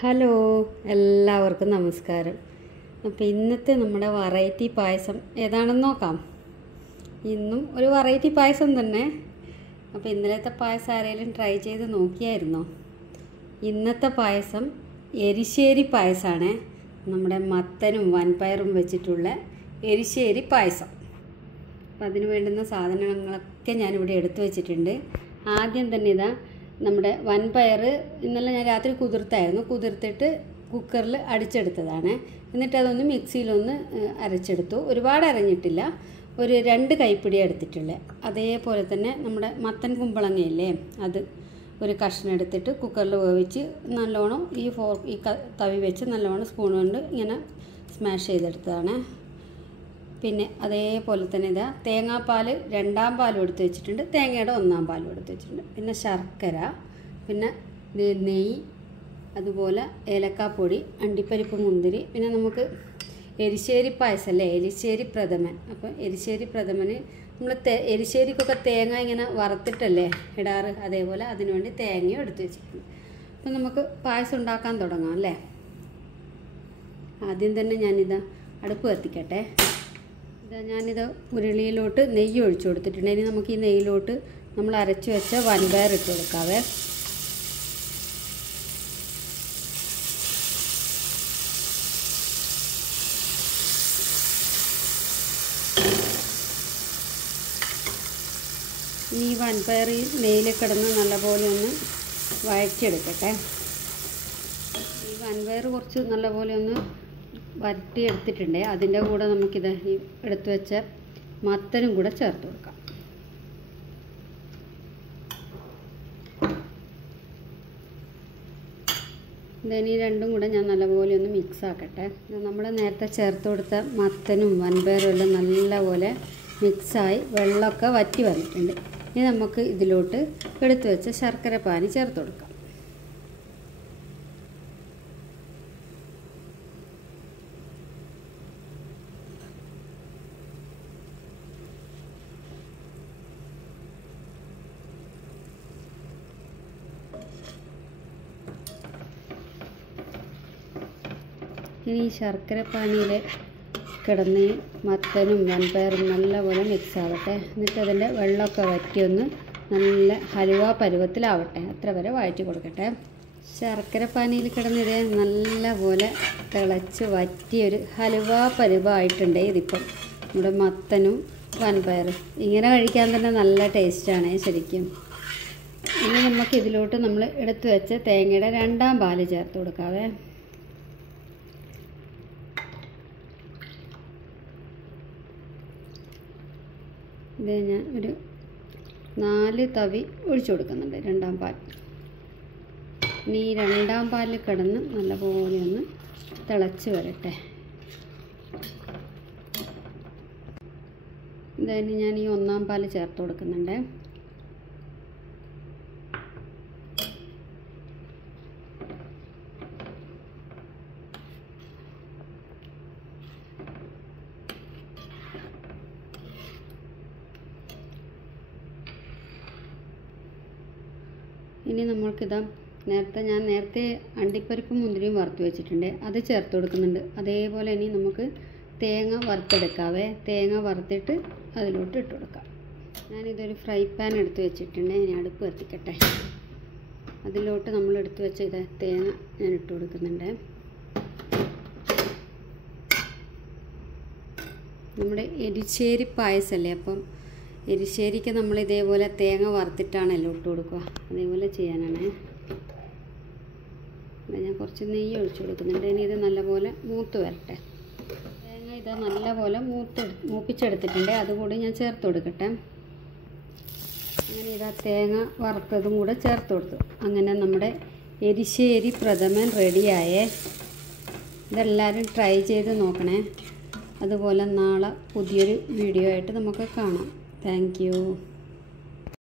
Hello, എല്ലാവർക്കും നമസ്കാരം. അപ്പോൾ ഇന്നത്തെ നമ്മുടെ വെറൈറ്റി പായസം ഏതാണെന്ന് നോക്കാം. ഇന്നും ഒരു വെറൈറ്റി പായസം തന്നെ. അപ്പോൾ ഇന്നലത്തെ പായസം ആരെങ്കിലും ട്രൈ ചെയ്ത് നോക്കിയായിരുന്നോ? ഇന്നത്തെ പായസം എരിശ്ശേരി പായസമാണ്. നമ്മുടെ മത്തനും വൻപയറും വെച്ചിട്ടുള്ള എരിശ്ശേരി പായസം. അപ്പം അതിന് വേണ്ടുന്ന സാധനങ്ങളൊക്കെ ഞാനിവിടെ എടുത്തു വെച്ചിട്ടുണ്ട്. ആദ്യം തന്നെ ഇതാ നമ്മുടെ വൻപയർ ഇന്നലെ ഞാൻ രാത്രി കുതിർത്തിട്ട് കുക്കറിൽ അടിച്ചെടുത്തതാണ്. എന്നിട്ട് അതൊന്ന് മിക്സിയിലൊന്ന് അരച്ചെടുത്തു. ഒരുപാട് അരഞ്ഞിട്ടില്ല, ഒരു 2 കൈപ്പിടി എടുത്തിട്ടുള്ളത്. അതേപോലെ തന്നെ നമ്മുടെ മത്തൻ കുമ്പളങ്ങയില്ലേ, അത് ഒരു കഷ്ണം എടുത്തിട്ട് കുക്കറിൽ വേവിച്ച് നല്ലോണം ഈ തവി വെച്ച് നല്ലോണം സ്പൂൺ കൊണ്ട് ഇങ്ങനെ സ്മാഷ് ചെയ്തെടുത്തതാണ്. പിന്നെ അതേപോലെ തന്നെ ഇതാ തേങ്ങാപ്പാൽ 2 പാലും എടുത്ത് വെച്ചിട്ടുണ്ട്, തേങ്ങയുടെ 1 പാലും എടുത്ത് വെച്ചിട്ടുണ്ട്. പിന്നെ ശർക്കര, പിന്നെ നെയ്യ്, അതുപോലെ ഏലക്കാപ്പൊടി, അണ്ടിപ്പരിപ്പ്, മുന്തിരി. പിന്നെ നമുക്ക് എരിശ്ശേരി പായസമല്ലേ, എരിശ്ശേരി പ്രഥമൻ. അപ്പം എരിശ്ശേരി പ്രഥമന് നമ്മൾ എരിശ്ശേരിക്കൊക്കെ തേങ്ങ ഇങ്ങനെ വറുത്തിട്ടല്ലേ ഇടാറ്, അതേപോലെ അതിനുവേണ്ടി തേങ്ങയും എടുത്ത് വെച്ചിട്ടുണ്ട്. അപ്പം നമുക്ക് പായസം ഉണ്ടാക്കാൻ തുടങ്ങാം അല്ലേ. ആദ്യം തന്നെ ഞാനിതാ അടുപ്പ് കത്തിക്കട്ടെ. ഞാനിത് ഉരുളിയിലോട്ട് നെയ്യ് ഒഴിച്ചു കൊടുത്തിട്ടുണ്ട്. ഇനി നമുക്ക് ഈ നെയ്യിലോട്ട് നമ്മൾ അരച്ച് വെച്ച വൻപയർ ഇട്ട് കൊടുക്കാവേ. ഈ വൻപയർ ഈ നെയ്യിൽ കിടന്ന് നല്ലപോലെ ഒന്ന് വഴറ്റിയെടുക്കട്ടെ. ഈ വൻപയർ കുറച്ച് നല്ലപോലെ ഒന്ന് വരട്ടിയെടുത്തിട്ടുണ്ട്. അതിൻ്റെ കൂടെ നമുക്കിത് ഈ എടുത്തു വെച്ച മത്തനും കൂടെ ചേർത്ത് കൊടുക്കാം. ഇതിനി രണ്ടും കൂടെ ഞാൻ നല്ലപോലെ ഒന്ന് മിക്സ് ആക്കട്ടെ. നമ്മൾ നേരത്തെ ചേർത്ത് കൊടുത്ത മത്തനും വൻപയറും എല്ലാം നല്ലപോലെ മിക്സായി വെള്ളമൊക്കെ വറ്റി വന്നിട്ടുണ്ട്. ഇനി നമുക്ക് ഇതിലോട്ട് എടുത്തു വെച്ച ശർക്കര പാനി ചേർത്ത് കൊടുക്കാം. ഇനി ഈ ശർക്കര പാനിയിൽ കിടന്ന് മത്തനും വൻപയറും നല്ലപോലെ മിക്സ് ആവട്ടെ. എന്നിട്ട് അതിൻ്റെ വെള്ളമൊക്കെ വറ്റിയൊന്ന് നല്ല ഹലുവ പരുവത്തിലാവട്ടെ, അത്ര വരെ വഴറ്റി കൊടുക്കട്ടെ. ശർക്കര പാനിയിൽ കിടന്നിത് നല്ലപോലെ തിളച്ച് വറ്റിയൊരു ഹലുവ പരുവമായിട്ടുണ്ട്. ഇതിപ്പം നമ്മുടെ മത്തനും വൻപയറും ഇങ്ങനെ കഴിക്കാൻ തന്നെ നല്ല ടേസ്റ്റാണ് ശരിക്കും. ഇനി നമുക്ക് ഇതിലോട്ട് നമ്മൾ എടുത്തു വെച്ച തേങ്ങയുടെ 2 പാല് ചേർത്ത് കൊടുക്കാവേ. ഇത് ഞാൻ ഒരു 4 തവി ഒഴിച്ചു കൊടുക്കുന്നുണ്ട് 2 പാൽ. ഇനി ഈ 2 പാലിൽ കിടന്ന് നല്ലപോലെ ഒന്ന് തിളച്ച് വരട്ടെ. ഇതായി ഞാൻ ഈ 1 പാൽ ചേർത്ത് കൊടുക്കുന്നുണ്ട്. ഇനി നമ്മൾക്കിതാ ഞാൻ നേരത്തെ അണ്ടിപ്പരിപ്പും മുന്തിരിയും വറുത്ത് വെച്ചിട്ടുണ്ട്, അത് ചേർത്ത് കൊടുക്കുന്നുണ്ട്. അതേപോലെ ഇനി നമുക്ക് തേങ്ങ വറുത്തെടുക്കാവേ. തേങ്ങ വറുത്തിട്ട് അതിലോട്ട് ഇട്ട് കൊടുക്കാം. ഞാനിതൊരു ഫ്രൈ പാൻ എടുത്ത് വെച്ചിട്ടുണ്ട്. ഇനി അടുപ്പ് കത്തിക്കട്ടെ. അതിലോട്ട് നമ്മൾ എടുത്ത് വെച്ച തേങ്ങ ഞാൻ ഇട്ട് കൊടുക്കുന്നുണ്ട്. നമ്മുടെ എരിശ്ശേരി പായസമല്ലേ, അപ്പം എരിശ്ശേരിക്ക് നമ്മൾ ഇതേപോലെ തേങ്ങ വറുത്തിട്ടാണല്ലോ ഇട്ട് കൊടുക്കുക, അതേപോലെ ചെയ്യാനാണ്. ഞാൻ കുറച്ച് നെയ്യ് ഒഴിച്ചു കൊടുക്കുന്നുണ്ട്. ഇനി ഇത് നല്ലപോലെ മൂത്ത് വരട്ടെ. തേങ്ങ ഇത് നല്ലപോലെ മൂപ്പിച്ചെടുത്തിട്ടുണ്ട്, അതുകൂടി ഞാൻ ചേർത്ത് കൊടുക്കട്ടെ. അങ്ങനെ ഇതാ തേങ്ങ വറുത്തതും കൂടെ ചേർത്ത് കൊടുത്തു. അങ്ങനെ നമ്മുടെ എരിശ്ശേരി പ്രഥമൻ റെഡിയായേ. ഇതെല്ലാവരും ട്രൈ ചെയ്ത് നോക്കണേ. അതുപോലെ നാളെ പുതിയൊരു വീഡിയോ ആയിട്ട് നമുക്ക് കാണാം. Thank you.